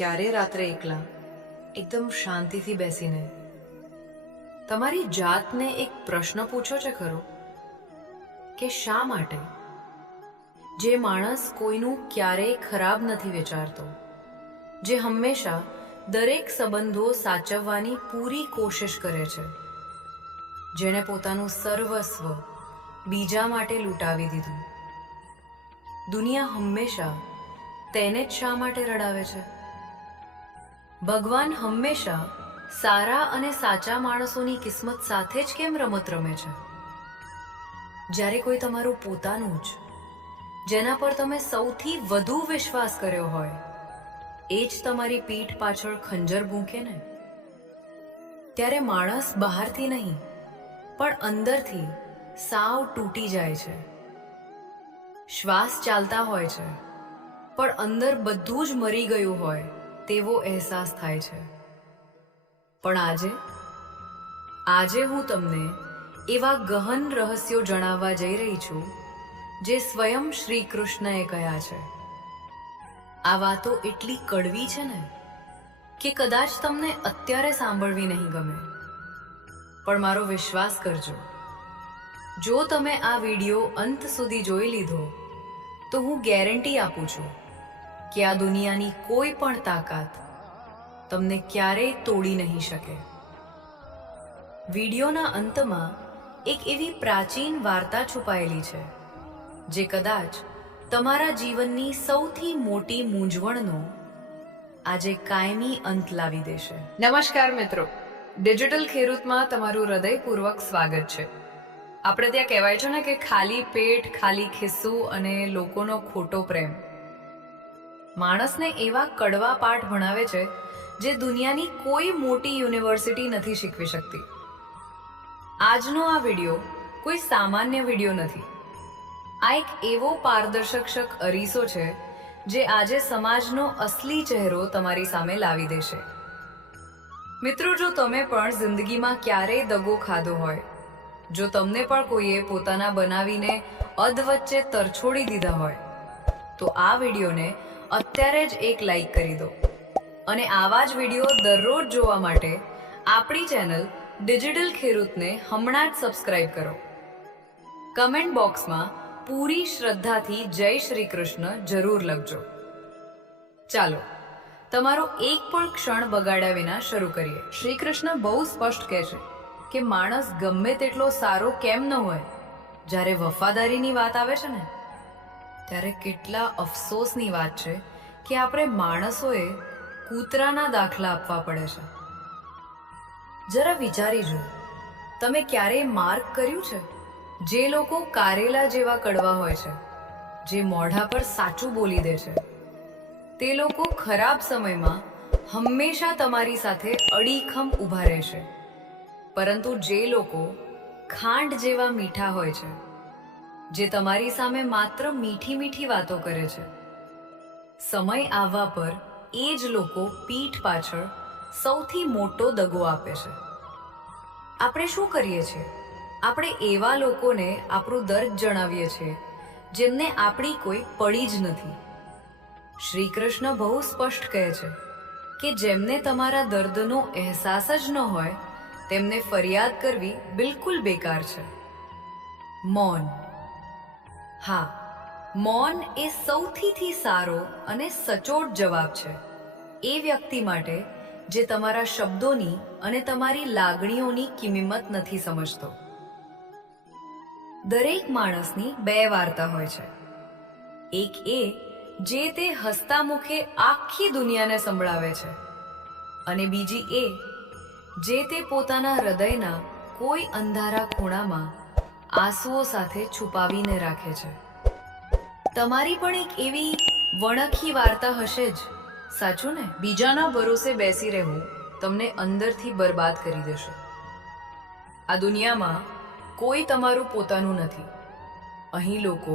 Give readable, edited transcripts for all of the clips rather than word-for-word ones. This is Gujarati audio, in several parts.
ક્યારે રાત્રે એકલા એકદમ શાંતિથી બેસીને તમારી જાતને એક પ્રશ્ન પૂછો છે ખરો કે શા માટે જે માણસ કોઈનું ક્યારેય ખરાબ નથી વિચારતો, જે હંમેશા દરેક સંબંધો સાચવવાની પૂરી કોશિશ કરે છે, જેણે પોતાનું સર્વસ્વ બીજા માટે લૂંટાવી દીધું, દુનિયા હંમેશા તેને જ શા માટે રડાવે છે? ભગવાન હંમેશા સારા અને સાચા માણસોની કિસ્મત સાથે જ કેમ રમત રમે છે? જ્યારે કોઈ તમારું પોતાનું જ, જેના પર તમે સૌથી વધુ વિશ્વાસ કર્યો હોય, એ જ તમારી પીઠ પાછળ ખંજર ભૂંકે ને, ત્યારે માણસ બહારથી નહીં પણ અંદરથી સાવ તૂટી જાય છે. શ્વાસ ચાલતા હોય છે પણ અંદર બધું જ મરી ગયું હોય તેવો અહેસાસ થાય છે. પણ આજે હું તમને એવા ગહન રહસ્યો જણાવવા જઈ રહી છું જે સ્વયં શ્રી કૃષ્ણએ કહ્યા છે. આ વાતો એટલી કડવી છે ને કે કદાચ તમને અત્યારે સાંભળવી નહીં ગમે, પણ મારો વિશ્વાસ કરજો, જો તમે આ વિડીયો અંત સુધી જોઈ લીધો તો હું ગેરંટી આપું છું કે આ દુનિયાની કોઈ પણ તાકાત તમને ક્યારેય તોડી નહીં શકે. વિડીયોના અંતમાં એક એવી પ્રાચીન વાર્તા છુપાયેલી છે જે કદાચ તમારા જીવનની સૌથી મોટી મૂંઝવણનો આજે કાયમી અંત લાવી દેશે. નમસ્કાર મિત્રો, ડિજિટલ ખેડૂતમાં તમારું હૃદયપૂર્વક સ્વાગત છે. આપણે ત્યાં કહેવાય છે ને કે ખાલી પેટ, ખાલી ખિસ્સું અને લોકોનો ખોટો પ્રેમ માણસને એવા કડવા પાઠ ભણાવે છે જે દુનિયાની કોઈ મોટી યુનિવર્સિટી નથી શીખવી શકતી. આજનો આ વિડીયો કોઈ સામાન્ય વિડીયો નથી. આ એક એવો પારદર્શક અરીસો છે જે આજે સમાજનો અસલી ચહેરો તમારી સામે લાવી દેશે. મિત્રો, જો તમે પણ જિંદગીમાં ક્યારેય દગો ખાધો હોય, જો તમને પણ કોઈએ પોતાના બનાવીને અધવચ્ચે તરછોડી દીધા હોય, તો આ વિડીયોને અત્યારે જ એક લાઈક કરી દો અને આવા જ વિડીયો દરરોજ જોવા માટે આપણી ચેનલ ડિજિટલ ખેડૂતને હમણાં જ સબસ્ક્રાઇબ કરો. કમેન્ટ બોક્સમાં પૂરી શ્રદ્ધાથી જય શ્રી કૃષ્ણ જરૂર લખજો. ચાલો તમારો એક પણ ક્ષણ બગાડ્યા વિના શરૂ કરીએ. શ્રી કૃષ્ણ બહુ સ્પષ્ટ કહે છે કે માણસ ગમે તેટલો સારો કેમ ન હોય, જ્યારે વફાદારીની વાત આવે છે ને, ત્યારે કેટલા અફસોસની વાત છે કે આપણે માણસોએ કૂતરાના દાખલા આપવા પડે છે. જરા વિચારી જુઓ, તમે ક્યારેય માર્ક કર્યું છે જે લોકો કારેલા જેવા કડવા હોય છે, જે મોઢા પર સાચું બોલી દે છે, તે લોકો ખરાબ સમયમાં હંમેશા તમારી સાથે અડીખમ ઊભા રહેશે, પરંતુ જે લોકો ખાંડ જેવા મીઠા હોય છે, જે તમારી સામે માત્ર મીઠી મીઠી વાતો કરે છે, સમય આવવા પર એ જ લોકો પીઠ પાછળ સૌથી મોટો દગો આપે છે. આપણે શું કરીએ છીએ? આપણે એવા લોકોને આપણું દર્દ જણાવીએ છીએ જેમને આપણી કોઈ પડી જ નથી. શ્રી કૃષ્ણ બહુ સ્પષ્ટ કહે છે કે જેમને તમારા દર્દનો અહેસાસ જ ન હોય તેમને ફરિયાદ કરવી બિલકુલ બેકાર છે. મૌન, હા, મૌન એ સૌથી સારો અને સચોટ જવાબ છે એ વ્યક્તિ માટે જે તમારા શબ્દોની અને તમારી લાગણીઓની કિંમત નથી સમજતો. દરેક માણસની બે વાર્તા હોય છે. એક એ જે તે હસતા મુખે આખી દુનિયાને સંભળાવે છે, અને બીજી એ જે તે પોતાના હૃદયના કોઈ અંધારા ખૂણામાં આંસુઓ સાથે છુપાવીને રાખે છે. તમારી પણ એક એવી વણખી વાર્તા હશે જ, સાચું ને? બીજાના ભરોસે બેસી રહેવું તમને અંદરથી બરબાદ કરી દેશે. આ દુનિયામાં કોઈ તમારું પોતાનું નથી. અહીં લોકો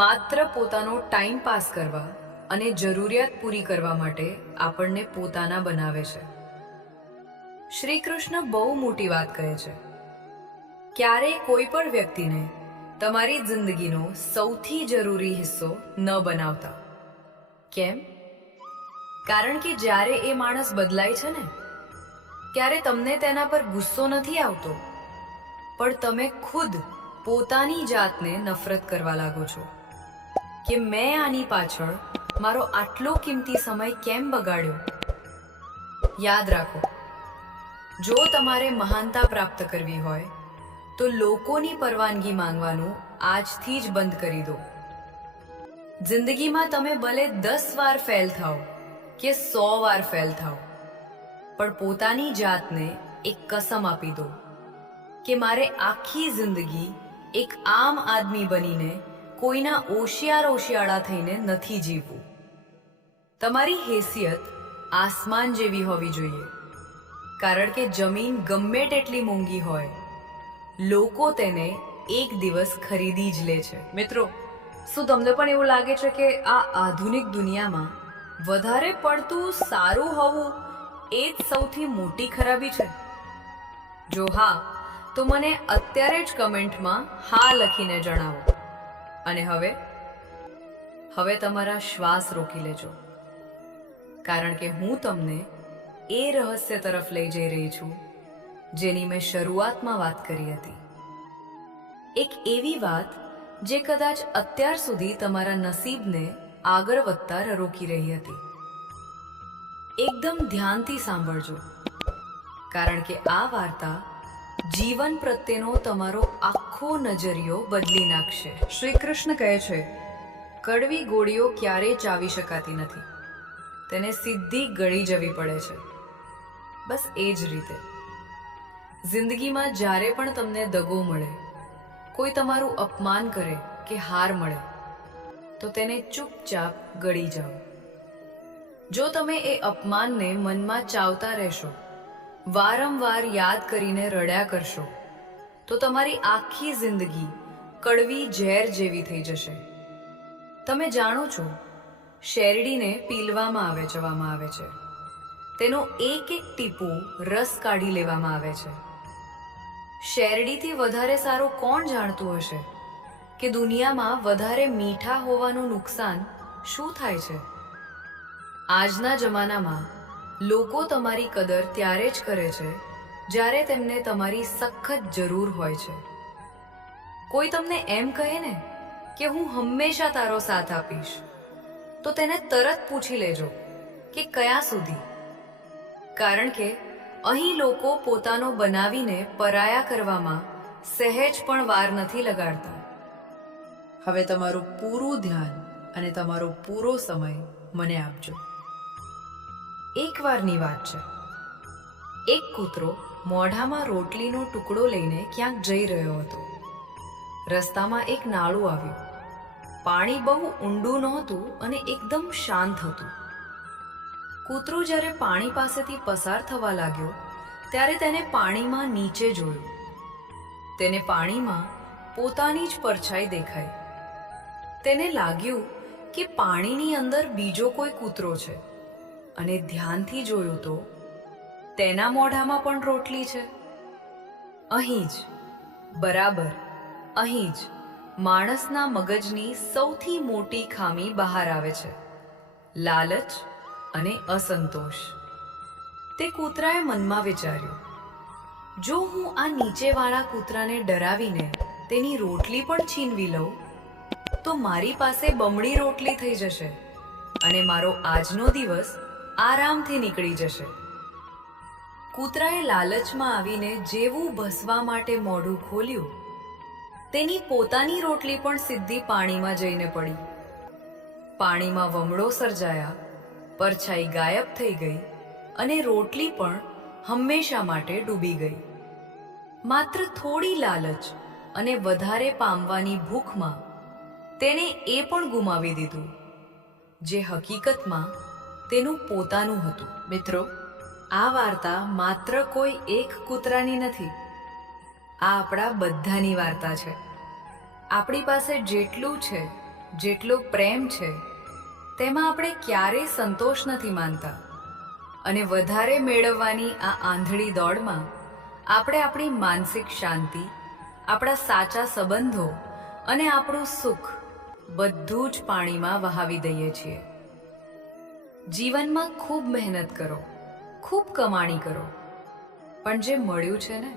માત્ર પોતાનો ટાઈમ પાસ કરવા અને જરૂરિયાત પૂરી કરવા માટે આપણને પોતાના બનાવે છે. શ્રી કૃષ્ણ બહુ મોટી વાત કહે છે. ક્યારેય કોઈ પણ વ્યક્તિને તમારી જિંદગીનો સૌથી જરૂરી હિસ્સો ન બનાવતા. કેમ? કારણ કે જ્યારે એ માણસ બદલાય છે ને, ત્યારે તમને તેના પર ગુસ્સો નથી આવતો, પણ તમે ખુદ પોતાની જાતને નફરત કરવા લાગો છો કે મેં આની પાછળ મારો આટલો કિંમતી સમય કેમ બગાડ્યો. યાદ રાખો, જો તમારે મહાનતા પ્રાપ્ત કરવી હોય તો લોકોની પરવાનગી માંગવાનું આજથી જ બંધ કરી દો. જિંદગીમાં તમે ભલે 10 વાર ફેલ થાઓ કે 100 વાર ફેલ થાઓ, પણ પોતાની જાતને એક કસમ આપી દો કે મારે આખી જિંદગી એક આમ આદમી બનીને કોઈના ઓશિયાળા થઈને નથી જીવવું. તમારી હેસિયત આસમાન જેવી હોવી જોઈએ, કારણ કે જમીન ગમે તેટલી મોંઘી હોય, લોકો તેને એક દિવસ ખરીદી જ લે છે. મિત્રો, શું તમને પણ એવું લાગે છે કે આ આધુનિક દુનિયામાં વધારે પડતું સારું હોવું એ જ સૌથી મોટી ખરાબી છે? જો હા, તો મને અત્યારે જ કમેન્ટમાં હા લખીને જણાવો. અને હવે તમારા શ્વાસ રોકી લેજો, કારણ કે હું તમને એ રહસ્ય તરફ લઈ જઈ રહી છું જેની મેં શરૂઆતમાં વાત કરી હતી. એક એવી વાત જે કદાચ અત્યાર સુધી તમારા નસીબને આગળ વધતા રોકી રહી હતી. એકદમ ધ્યાનથી સાંભળજો, કારણ કે આ વાર્તા જીવન પ્રત્યેનો તમારો આખો નજરિયો બદલી નાખશે. શ્રી કૃષ્ણ કહે છે, કડવી ગોળીઓ ક્યારેય ચાવી શકાતી નથી, તેને સીધી ગળી જવી પડે છે. બસ એ જ રીતે જિંદગીમાં જ્યારે પણ તમને દગો મળે, કોઈ તમારું અપમાન કરે કે હાર મળે, તો તેને ચૂપચાપ ગળી જાઓ. જો તમે એ અપમાનને મનમાં ચાવતા રહેશો, વારંવાર યાદ કરીને રડ્યા કરશો, તો તમારી આખી જિંદગી કડવી ઝેર જેવી થઈ જશે. તમે જાણો છો, શેરડીને પીલવામાં આવે છે. તેનો એક ટીપું રસ કાઢી લેવામાં આવે છે. શેરડીથી વધારે સારું કોણ જાણતું હશે કે દુનિયામાં વધારે મીઠા હોવાનું નુકસાન શું થાય છે? આજના જમાનામાં લોકો તમારી કદર ત્યારે જ કરે છે જ્યારે તેમને તમારી સખત જરૂર હોય છે. કોઈ તમને એમ કહે ને કે હું હંમેશા તારો સાથ આપીશ, તો તેને તરત પૂછી લેજો કે કયા સુધી, કારણ કે અહીં લોકો પોતાનો બનાવીને પરાયા કરવામાં સહેજ પણ વાર નથી લગાડતા. હવે તમારું પૂરું ધ્યાન અને તમારો પૂરો સમય મને આપજો. એકવારની વાત છે. એક કૂતરો મોઢામાં રોટલીનો ટુકડો લઈને ક્યાંક જઈ રહ્યો હતો. રસ્તામાં એક નાળું આવ્યું. પાણી બહુ ઊંડું નહોતું અને એકદમ શાંત હતું. કૂતરો જ્યારે પાણી પાસેથી પસાર થવા લાગ્યો, ત્યારે તેને પાણીમાં નીચે જોયું. તેને પાણીમાં પોતાની જ પરછાઈ દેખાઈ. તેને લાગ્યું કે પાણીની અંદર બીજો કોઈ કૂતરો છે, અને ધ્યાનથી જોયું તો તેના મોઢામાં પણ રોટલી છે. અહીં જ, બરાબર અહીં જ માણસના મગજની સૌથી મોટી ખામી બહાર આવે છે: લાલચ અને અસંતોષ. તે કૂતરાએ મનમાં વિચાર્યું, જો હું આ નીચેવાળા કૂતરાને ડરાવીને તેની રોટલી પણ છીનવી લઉં, તો મારી પાસે બમણી રોટલી થઈ જશે અને મારો આજનો દિવસ આરામથી નીકળી જશે. કૂતરાએ લાલચમાં આવીને જેવું ભસવા માટે મોઢું ખોલ્યું, તેની પોતાની રોટલી પણ સીધી પાણીમાં જઈને પડી. પાણીમાં વમળો સર્જાયા, પરછાઈ ગાયબ થઈ ગઈ અને રોટલી પણ હંમેશા માટે ડૂબી ગઈ. માત્ર થોડી લાલચ અને વધારે પામવાની ભૂખમાં તેને એ પણ ગુમાવી દીધું જે હકીકતમાં તેનું પોતાનું હતું. મિત્રો, આ વાર્તા માત્ર કોઈ એક કૂતરાની નથી. આ આપણા બધાની વાર્તા છે. આપણી પાસે જેટલું છે, જેટલો પ્રેમ છે, તેમાં આપણે ક્યારેય સંતોષ નથી માનતા, અને વધારે મેળવવાની આ આંધળી દોડમાં આપણે આપણી માનસિક શાંતિ, આપણા સાચા સંબંધો અને આપણું સુખ બધું જ પાણીમાં વહાવી દઈએ છીએ. જીવનમાં ખૂબ મહેનત કરો, ખૂબ કમાણી કરો, પણ જે મળ્યું છે ને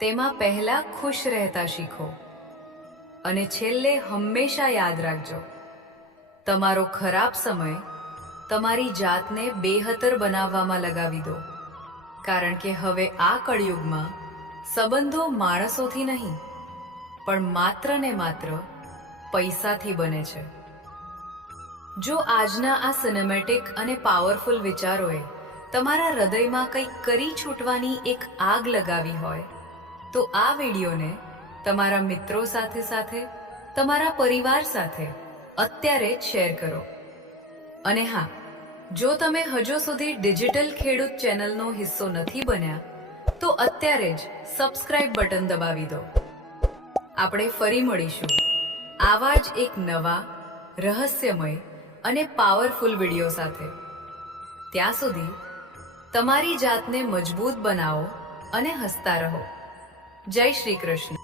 તેમાં પહેલા ખુશ રહેતા શીખો. અને છેલ્લે હંમેશા યાદ રાખજો, તમારો ખરાબ સમય તમારી જાતને બેહતર બનાવવામાં લગાવી દો. કારણ કે હવે આ કળિયુગમાં સંબંધો માણસોથી નહીં પણ માત્ર ને માત્ર પૈસાથી બને છે. જો આજના આ સિનેમેટિક અને પાવરફુલ વિચારોએ તમારા હૃદયમાં કંઈક કરી છૂટવાની એક આગ લગાવી હોય તો આ વિડીયોને તમારા મિત્રો સાથે સાથે તમારા પરિવાર સાથે અત્યારે જ શેર કરો. અને હા, જો તમે હજુ સુધી ડિજિટલ ખેડૂત ચેનલનો હિસ્સો નથી બન્યા તો અત્યારે જ સબસ્ક્રાઇબ બટન દબાવી દો. આપણે ફરી મળીશું આવા જ એક નવા રહસ્યમય અને પાવરફુલ વિડીયો સાથે. ત્યાં સુધી તમારી જાતને મજબૂત બનાવો અને હસતા રહો. જય શ્રી કૃષ્ણ.